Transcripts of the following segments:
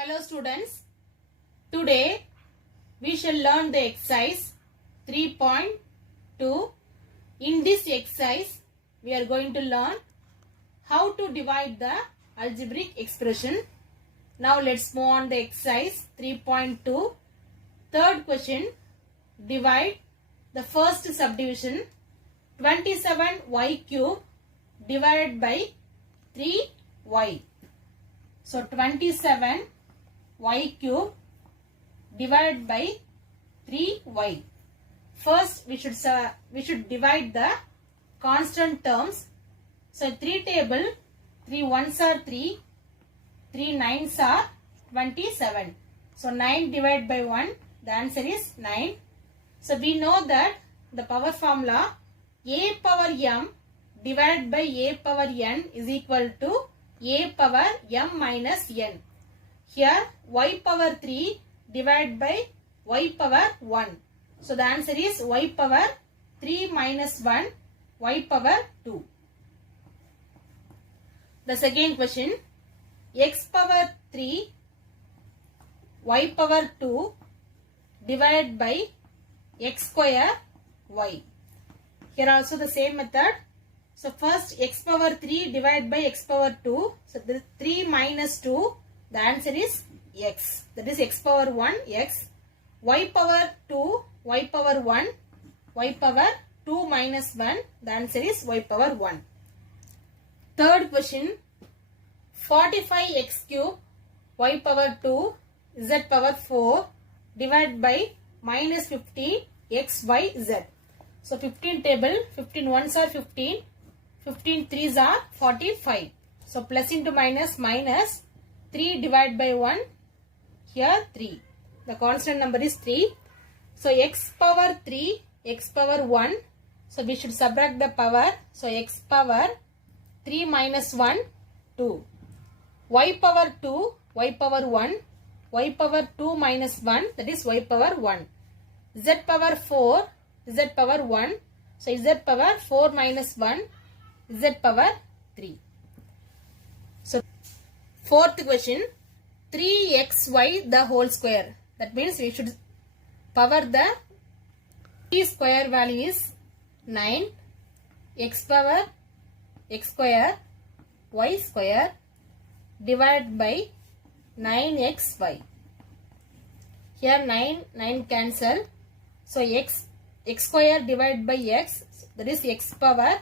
Hello students, today we shall learn the exercise 3.2. In this exercise we are going to learn how to divide the algebraic expression. Now let's move on the exercise 3.2. Third question, divide the first subdivision 27y cube divided by 3y. So 27y cube divided by 3y. First we should divide the constant terms. So 3 table, 3 ones are 3, 3 nines are 27. So 9 divided by 1, the answer is 9. So we know that the power formula a power m divided by a power n is equal to a power m minus n. Here y power 3 divided by y power 1. So the answer is y power 3 minus 1, y power 2. The second question, x power 3 y power 2 divided by x square y. Here also the same method. So first x power 3 divided by x power 2. So the 3 minus 2, the answer is x. That is x power 1 x. Y power 2 y power 1, y power 2 minus 1, the answer is y power 1. Third question, 45x cube y power 2 z power 4 divided by minus 50 x y z. So 15 table, 15 ones are 15, 15 threes are 45. So plus into minus, minus 3 divided by 1, here 3. The constant number is 3. So x power 3, x power 1. So we should subtract the power. So x power 3 minus 1, 2. Y power 2, y power 1. Y power 2 minus 1, that is y power 1. Z power 4, z power 1. So z power 4 minus 1, z power 3. So fourth question, 3xy the whole square. That means we should power the t square value is 9, x power x square y square divided by 9xy. Here 9 cancel. So x square divided by x, that is x power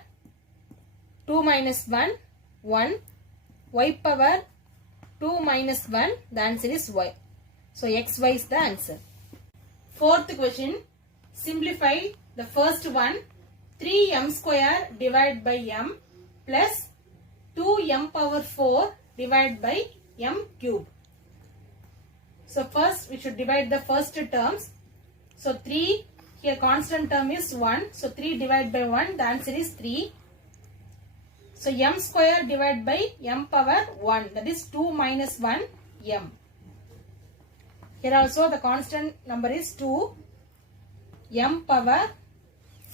2 minus 1, 1. Y power 2 minus 1, the answer is y. So xy is the answer. Fourth question, simplify the first one, 3m square divided by m plus 2m power 4 divided by m cube. So first we should divide the first terms. So 3, here constant term is 1. So 3 divided by 1, the answer is 3. So m square divided by m power 1, that is 2 minus 1 m. Here also the constant number is 2. M power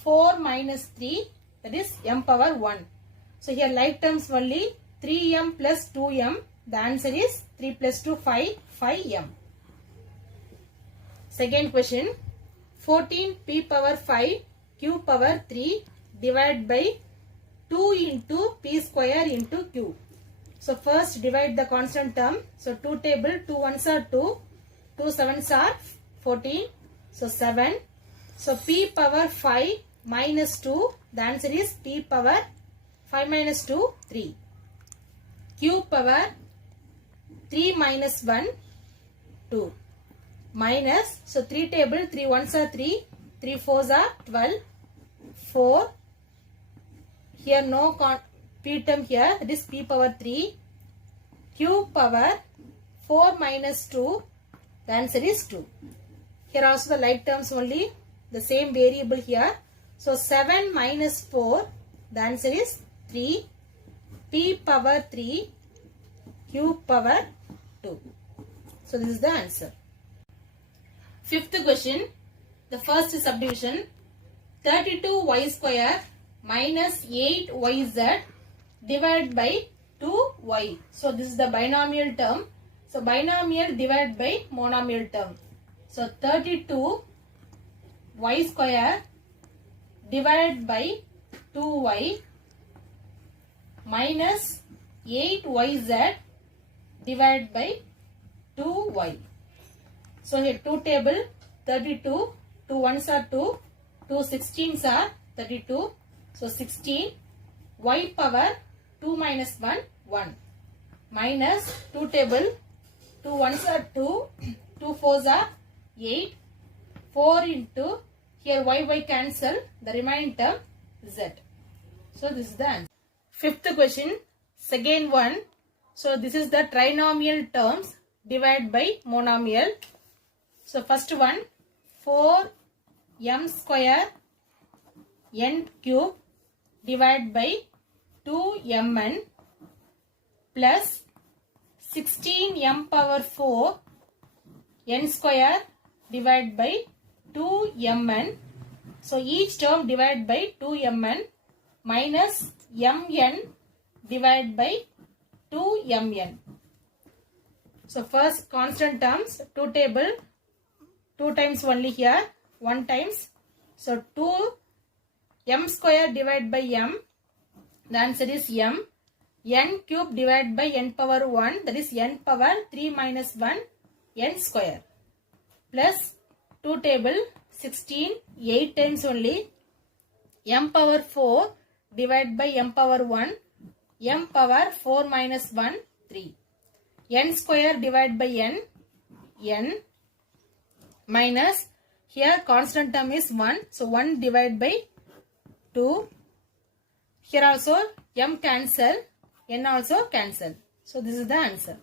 4 minus 3, that is m power 1. So here like terms only, 3m plus 2m, the answer is 3 plus 2 5, 5m. Second question, 14 p power 5 q power 3 divided by 2 into p square into q. So first divide the constant term. So 2 table, 2 ones are 2, 2 sevens are 14. So 7. So p power 5 minus 2, the answer is p power 5 minus 2, 3. Q power 3 minus 1, 2. Minus, so 3 table, 3 ones are 3, 3 fours are 12, 4. Here no p term here, that is p power 3. Q power 4 minus 2, the answer is 2. Here also the like terms only, the same variable here. So 7 minus 4, the answer is 3. P power 3, Q power 2. So this is the answer. Fifth question, the first subdivision, 32y square minus 8yz divided by 2y. So this is the binomial term. So binomial divided by monomial term. So 32 y square divided by 2y minus 8yz divided by 2y. So here 2 table 32, 2 ones are 2, 2 16s are 32. So 16 y power 2 minus 1 1 minus 2 table 2 ones are 2, 2 fours are 8, 4 into here y cancel, the remaining term z. So this is the answer. Fifth question, second one. So this is the trinomial terms divided by monomial. So first one 4m square n cube divided by 2mn plus 16m power 4 n square divided by 2mn. So each term divided by 2mn minus mn divided by 2mn. So first constant terms 2 table 2 times only here 1 times. So 2 m square divided by m, the answer is m. N cube divided by n power 1, that is n power 3 minus 1 n square plus 2 table 16 8 times only m power 4 divided by m power 1, m power 4 minus 1 3, n square divided by n minus here constant term is 1, so 1 divided by 2, here also m cancel, n also cancel. So this is the answer.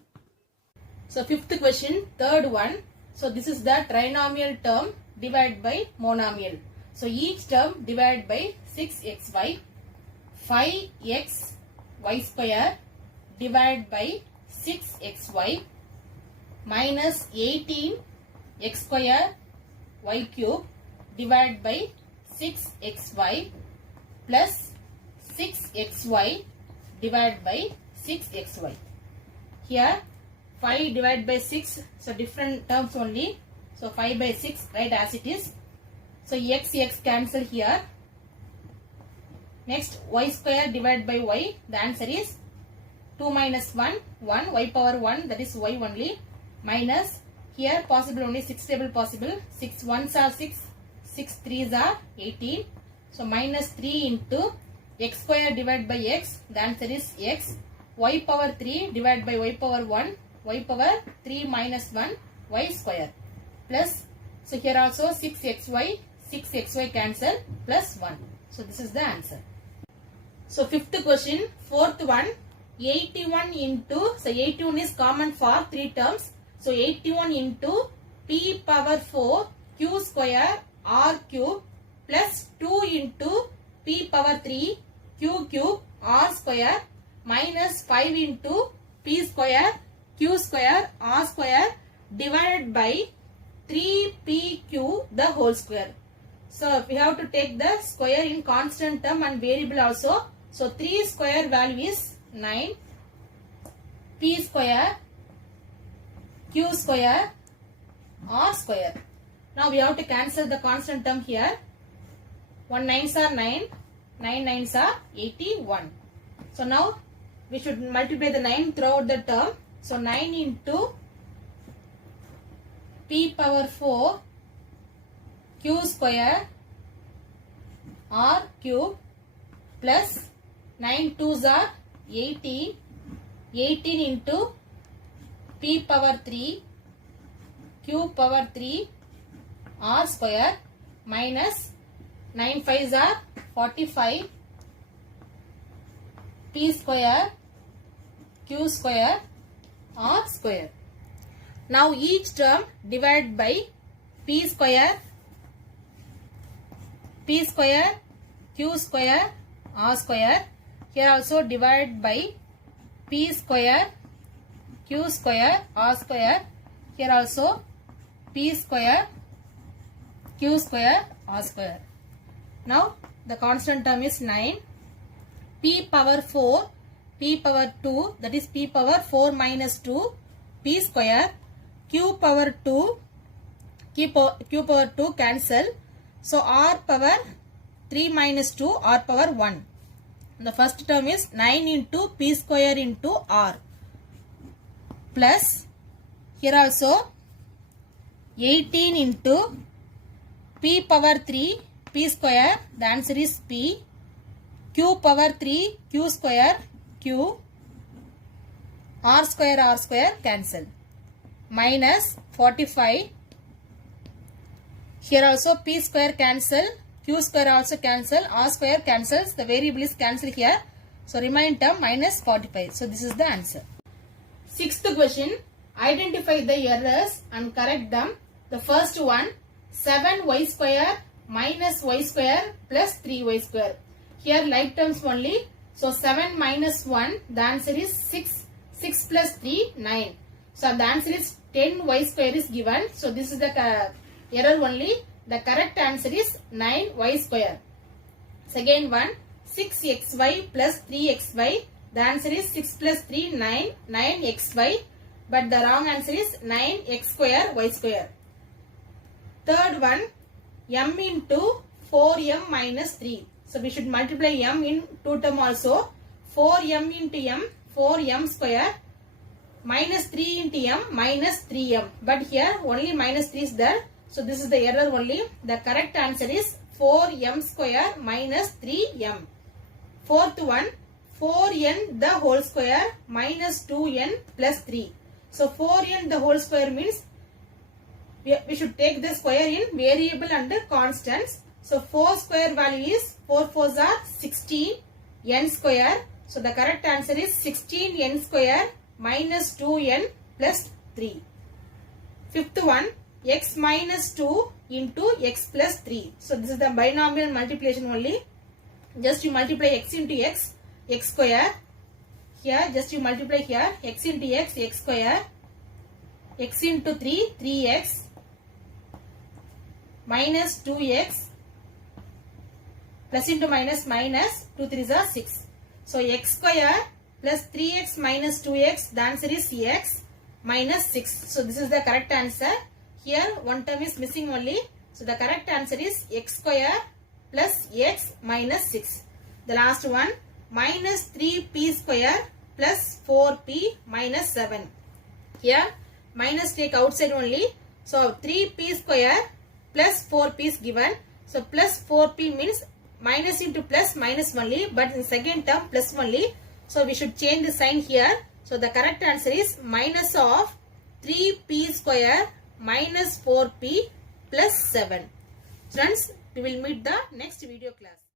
So fifth question, third one. So this is the trinomial term divided by monomial. So each term divided by 6xy, 5x y square divided by 6xy minus 18x square y cube divided by 6xy plus 6xy divided by 6xy. Here 5 divided by 6, so different terms only. So 5 by 6 write as it is. So x cancel here. Next y square divided by y, the answer is 2 minus 1 1, y power 1, that is y only, minus here possible only 6 table possible, 6 ones are 6, 6 threes are 18. So minus 3 into x square divided by x, the answer is x. Y power 3 divided by y power 1, y power 3 minus 1 y square plus, so here also 6xy cancel plus 1. So this is the answer. So fifth question, fourth one, 81 into, so 81 is common for 3 terms. So 81 into p power 4 q square r cube plus 2 into p power 3 q cube r square minus 5 into p square q square r square divided by 3pq the whole square. So we have to take the square in constant term and variable also. So 3 square value is 9, p square q square r square. Now we have to cancel the constant term here. 1 9s are 9, 9 9s are 81. So now we should multiply the 9 throughout the term. So 9 into p power 4 q square r cube plus 9 2s are 18, 18 into p power 3 q power 3 r square minus 9 5s are 45 p square q square r square. Now each term divided by p square q square r square. Here also divided by p square q square r square. Here also p square q square r square. Now the constant term is 9. P power 4, p power 2, that is p power 4 minus 2, p square, q power 2, q power 2 cancel. So r power 3 minus 2, r power 1. The first term is 9 into p square into r plus here also 18 into p power 3 p square, the answer is p, q power 3 q square q, r square cancel, minus 45. Here also p square cancel, q square also cancel, r square cancels, the variable is cancelled here. So remain term minus 45. So this is the answer. Sixth question, identify the errors and correct them. The first one, 7y square minus y square plus 3y square. Here like terms only. So 7 minus 1, the answer is 6. 6 plus 3, 9. So the answer is 10y square is given. So this is the error only. The correct answer is 9y square. Second one, 6xy plus 3xy. The answer is 6 plus 3, 9. 9xy. But the wrong answer is 9x square y square. Third one, m into 4m minus 3. So we should multiply m in two term also. 4m into m, 4m square, minus 3 into m, minus 3m. But here only minus 3 is there. So this is the error only. The correct answer is 4m square minus 3m. Fourth one, 4n the whole square minus 2n plus 3. So 4n the whole square means we should take the square in variable and constants. So 4 square value is 4 4s are 16 n square. So the correct answer is 16 n square minus 2n plus 3. Fifth one, x minus 2 into x plus 3. So this is the binomial multiplication only. Just you multiply x into x, x square. Here just you multiply here x into x, x square. X into 3, 3x. Minus 2x. Plus into minus, minus 2 3s are 6. So x square plus 3x minus 2x, the answer is x minus 6. So this is the correct answer. Here one term is missing only. So the correct answer is x square plus x minus 6. The last one, minus 3p square plus 4p minus 7. Here minus take outside only. So 3p square plus 4p is given. So plus 4p means minus into plus minus only, but in second term plus only. So we should change the sign here. So the correct answer is minus of 3p square minus 4p plus 7. Friends, we will meet the next video class.